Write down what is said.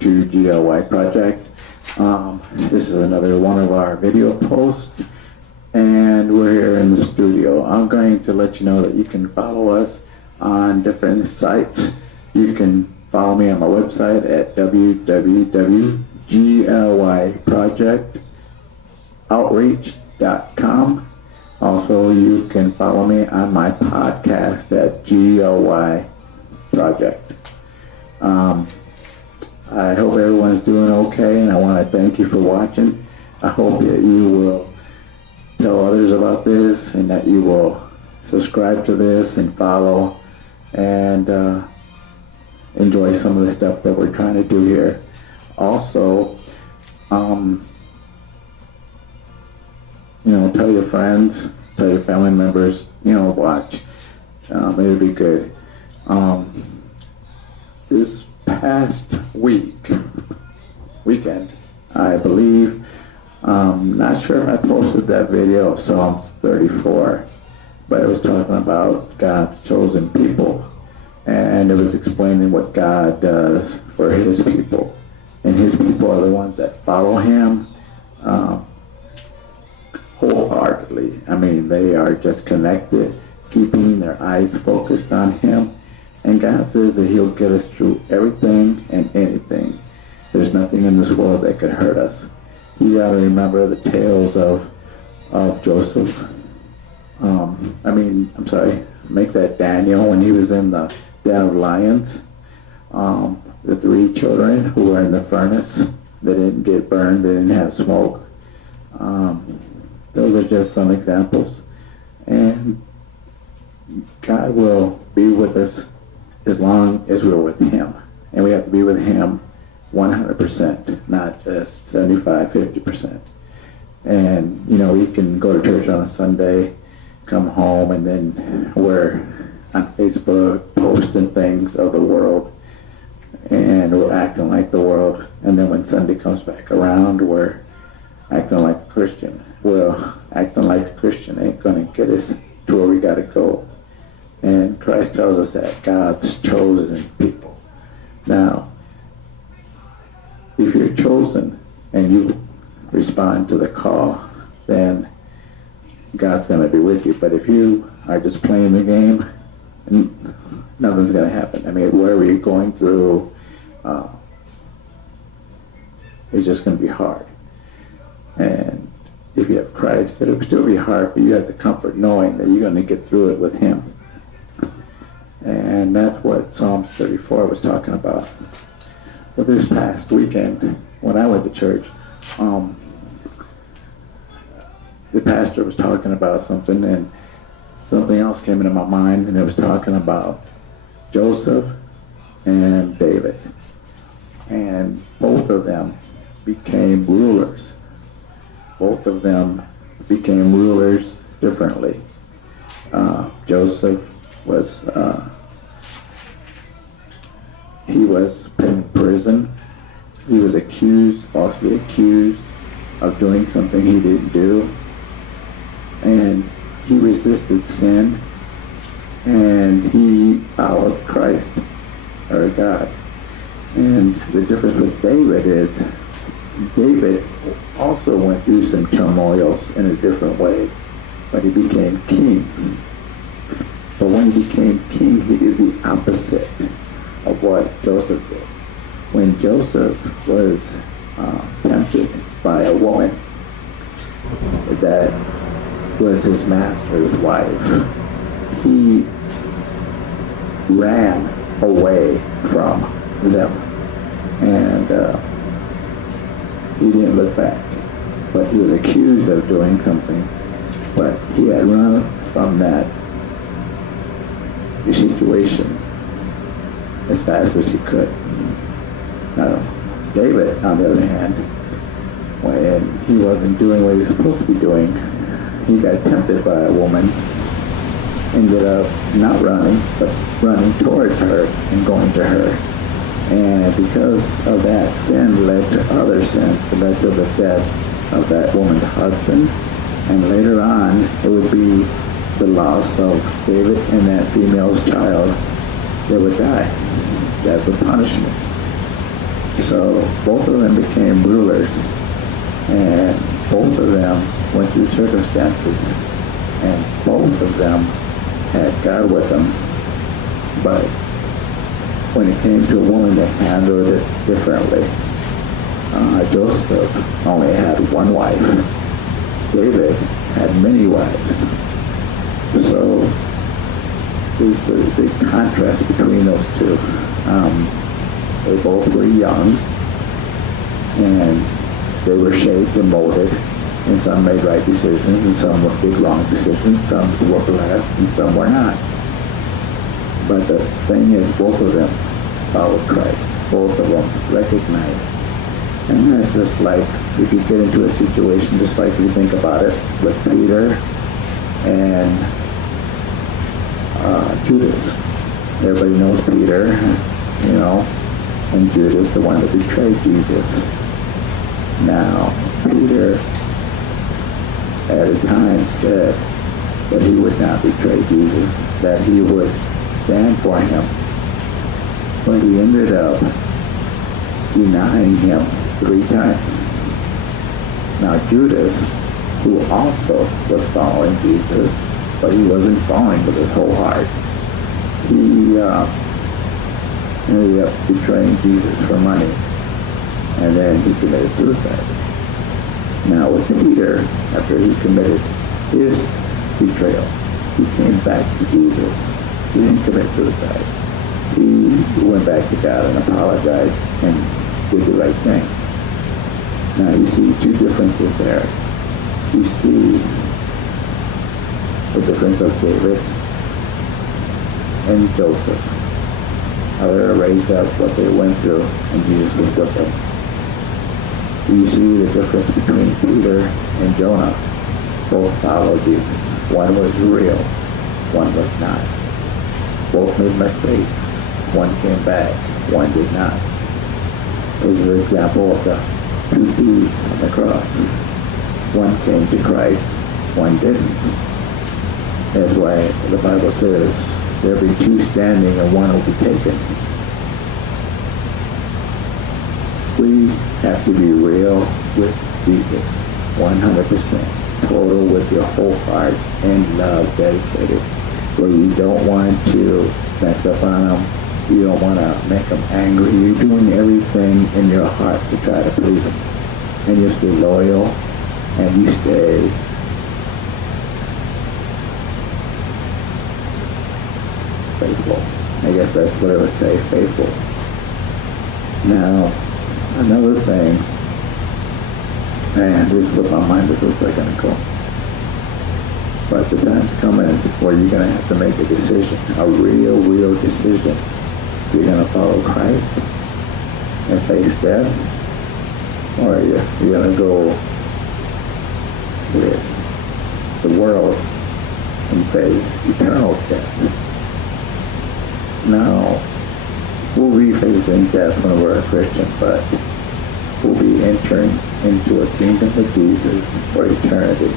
to GLY Project. This is another one of our video posts, and we're here in the studio. I'm going to let you know that you can follow us on different sites. You can follow me on my website at www.glyprojectoutreach.com. Also, you can follow me on my podcast at GLY Project. I hope everyone's doing okay, and I want to thank you for watching. I hope that you will tell others about this, and that you will subscribe to this and follow and enjoy some of the stuff that we're trying to do here. Also, tell your friends, tell your family members, watch. It'll be good. This past weekend, I believe, not sure if I posted that video of Psalms 34, but it was talking about God's chosen people, and it was explaining what God does for his people, and his people are the ones that follow him wholeheartedly. I mean, they are just connected, keeping their eyes focused on him. And God says that he'll get us through everything and anything. There's nothing in this world that could hurt us. You got to remember the tales of Joseph. Make that Daniel when he was in the den of lions. The three children who were in the furnace. They didn't get burned. They didn't have smoke. Those are just some examples. And God will be with us as long as we're with him. And we have to be with him 100%, not just 75, 50%. And, we can go to church on a Sunday, come home, and then we're on Facebook posting things of the world, and we're acting like the world. And then when Sunday comes back around, we're acting like a Christian. Well, acting like a Christian ain't going to get us to where we got to go. And Christ tells us that God's chosen people. Now, if you're chosen and you respond to the call, then God's going to be with you. But if you are just playing the game, nothing's going to happen. I mean, whatever you're going through, it's just going to be hard. And if you have Christ, it'll still be hard, but you have the comfort knowing that you're going to get through it with him. And that's what Psalms 34 was talking about. Well, this past weekend, when I went to church, the pastor was talking about something, and something else came into my mind, and it was talking about Joseph and David. And both of them became rulers. Both of them became rulers differently. Joseph was he was put in prison. He was falsely accused of doing something he didn't do, and he resisted sin, and he followed Christ or God. And the difference with David is David also went through some turmoils in a different way, but he became king. But when he became king, he did the opposite of what Joseph did. When Joseph was tempted by a woman that was his master's wife, he ran away from them, and he didn't look back. But he was accused of doing something, but he had run from that situation as fast as he could. Now, David, on the other hand, when he wasn't doing what he was supposed to be doing, he got tempted by a woman, ended up not running, but running towards her and going to her. And because of that, sin led to other sins. It led to the death of that woman's husband. And later on, it would be the loss of David and that female's child that would die. That's a punishment. So both of them became rulers, and both of them went through circumstances, and both of them had God with them. But when it came to a woman, they handled it differently. Joseph only had one wife. David had many wives. So there's a big contrast between those two. They both were young, and they were shaped and molded, and some made right decisions, and some did wrong decisions, some were blessed, and some were not. But the thing is, both of them followed Christ. Both of them recognized. And that's just like, if you get into a situation, just like you think about it, with Peter and Judas. Everybody knows Peter, and Judas, the one that betrayed Jesus. Now, Peter, at a time, said that he would not betray Jesus, that he would stand for him. But he ended up denying him 3 times. Now, Judas, who also was following Jesus, but he wasn't following with his whole heart, he ended up betraying Jesus for money, and then he committed suicide. Now with Peter, after he committed his betrayal, he came back to Jesus. He didn't commit suicide. He went back to God and apologized and did the right thing. Now you see 2 differences there. You see the difference of David and Joseph, how they were raised up, what they went through, and Jesus was with them. You see the difference between Peter and Jonah. Both followed Jesus. One was real, one was not. Both made mistakes. One came back, one did not. This is an example of the 2 thieves on the cross. One came to Christ, one didn't. That's why the Bible says there will be 2 standing and one will be taken. We have to be real with Jesus, 100%, total with your whole heart and love dedicated, where you don't want to mess up on him, you don't want to make him angry, you're doing everything in your heart to try to please him, and you stay loyal, and you stay faithful. I guess that's what I would say, faithful. Now, another thing, and this slipped my mind just a second ago, but the time's coming where you're going to have to make a decision, a real decision. You're going to follow Christ and face death, or you're going to go with the world and face eternal death. Now, we'll be facing death when we're a Christian, but we'll be entering into a kingdom of Jesus for eternity.